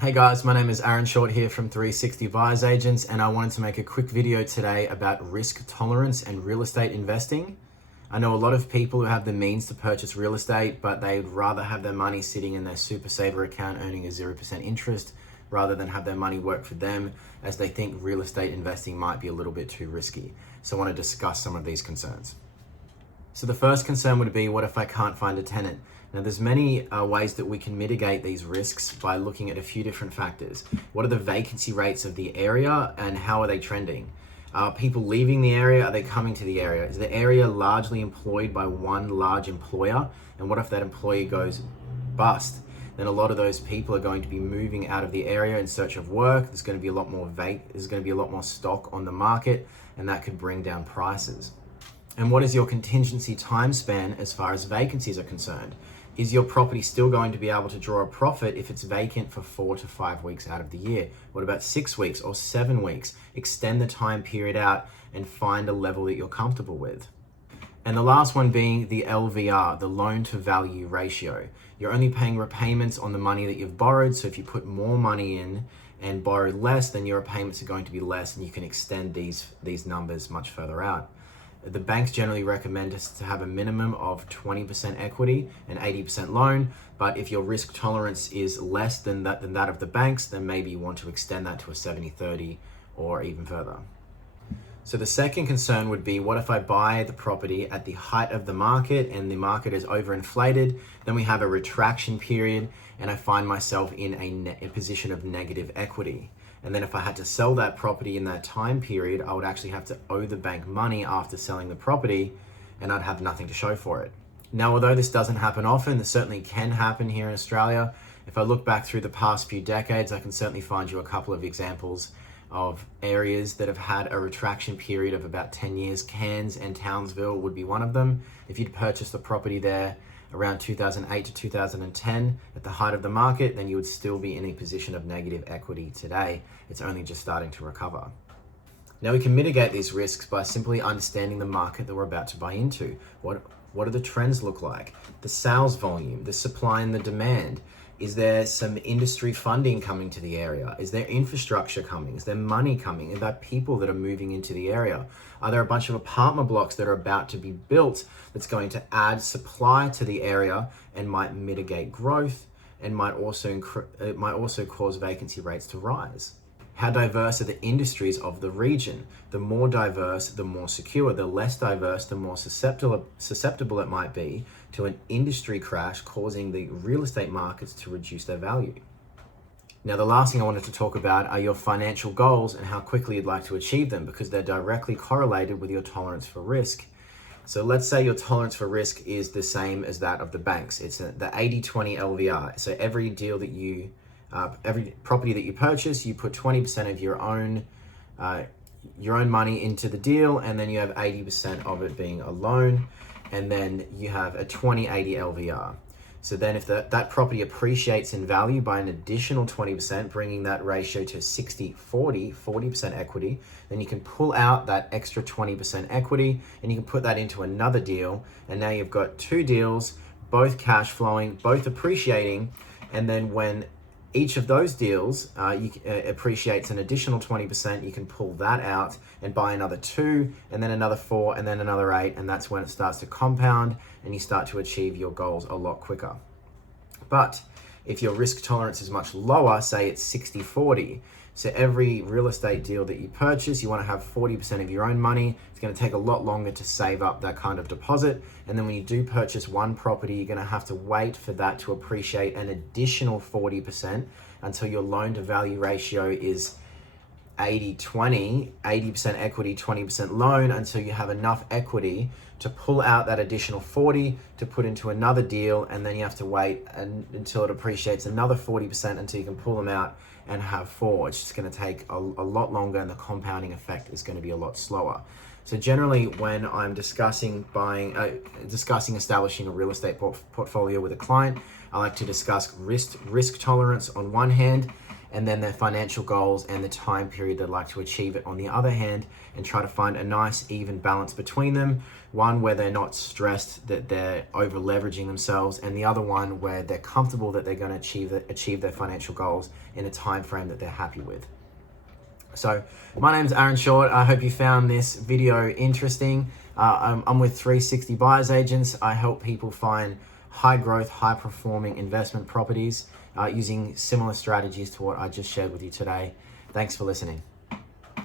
Hey guys, my name is Aaron Short here from 360 Buyers Agents, and I wanted to make a quick video today about risk tolerance and real estate investing. I know a lot of people who have the means to purchase real estate, but they'd rather have their money sitting in their super saver account earning a 0% interest rather than have their money work for them, as they think real estate investing might be a little bit too risky. So I want to discuss some of these concerns. So the first concern would be, what if I can't find a tenant? Now there's many ways that we can mitigate these risks by looking at a few different factors. What are the vacancy rates of the area and how are they trending? Are people leaving the area? Are they coming to the area? Is the area largely employed by one large employer? And what if that employee goes bust? Then a lot of those people are going to be moving out of the area in search of work. There's going to be a lot more stock on the market, and that could bring down prices. And what is your contingency time span as far as vacancies are concerned? Is your property still going to be able to draw a profit if it's vacant for 4 to 5 weeks out of the year? What about 6 weeks or 7 weeks? Extend the time period out and find a level that you're comfortable with. And the last one being the LVR, the loan to value ratio. You're only paying repayments on the money that you've borrowed. So if you put more money in and borrow less, then your repayments are going to be less, and you can extend these numbers much further out. The banks generally recommend us to have a minimum of 20% equity and 80% loan, but if your risk tolerance is less than that of the banks, then maybe you want to extend that to a 70-30 or even further. So the second concern would be, what if I buy the property at the height of the market and the market is overinflated? Then we have a retraction period and I find myself in a position of negative equity. And then if I had to sell that property in that time period, I would actually have to owe the bank money after selling the property, and I'd have nothing to show for it. Now, although this doesn't happen often, this certainly can happen here in Australia. If I look back through the past few decades, I can certainly find you a couple of examples of areas that have had a retraction period of about 10 years. Cairns and Townsville would be one of them. If you'd purchased the property there around 2008 to 2010 at the height of the market, then you would still be in a position of negative equity today. It's only just starting to recover. Now we can mitigate these risks by simply understanding the market that we're about to buy into. What do the trends look like? The sales volume, the supply and the demand. Is there some industry funding coming to the area? Is there infrastructure coming? Is there money coming? Are there people that are moving into the area? Are there a bunch of apartment blocks that are about to be built that's going to add supply to the area and might mitigate growth and might also cause vacancy rates to rise? How diverse are the industries of the region? The more diverse, the more secure. The less diverse, the more susceptible it might be to an industry crash, causing the real estate markets to reduce their value. Now, the last thing I wanted to talk about are your financial goals and how quickly you'd like to achieve them, because they're directly correlated with your tolerance for risk. So let's say your tolerance for risk is the same as that of the banks. It's the 80-20 LVR. So every property that you purchase, you put 20% of your own money into the deal, and then you have 80% of it being a loan, and then you have a 20-80 LVR. So then if that property appreciates in value by an additional 20%, bringing that ratio to 40% equity, then you can pull out that extra 20% equity and you can put that into another deal. And now you've got two deals, both cash flowing, both appreciating. And then when each of those deals appreciates an additional 20%, you can pull that out and buy another 2, and then another 4, and then another 8, and that's when it starts to compound and you start to achieve your goals a lot quicker. But if your risk tolerance is much lower, say it's 60-40, so every real estate deal that you purchase, you want to have 40% of your own money. It's going to take a lot longer to save up that kind of deposit. And then when you do purchase one property, you're going to have to wait for that to appreciate an additional 40% until your loan to value ratio is 80-20, 80% equity, 20% loan, until you have enough equity to pull out that additional 40 to put into another deal. And then you have to wait until it appreciates another 40% until you can pull them out and have 4. It's just going to take a lot longer, and the compounding effect is going to be a lot slower. So generally, when I'm discussing establishing a real estate portfolio with a client, I like to discuss risk tolerance on one hand, and then their financial goals and the time period they'd like to achieve it on the other hand, and try to find a nice even balance between them. One where they're not stressed that they're over leveraging themselves, and the other one where they're comfortable that they're going to achieve their financial goals in a time frame that they're happy with. So my name's Aaron Short. I hope you found this video interesting. I'm with 360 Buyers Agents. I help people find high growth, high performing investment properties using similar strategies to what I just shared with you today. Thanks for listening.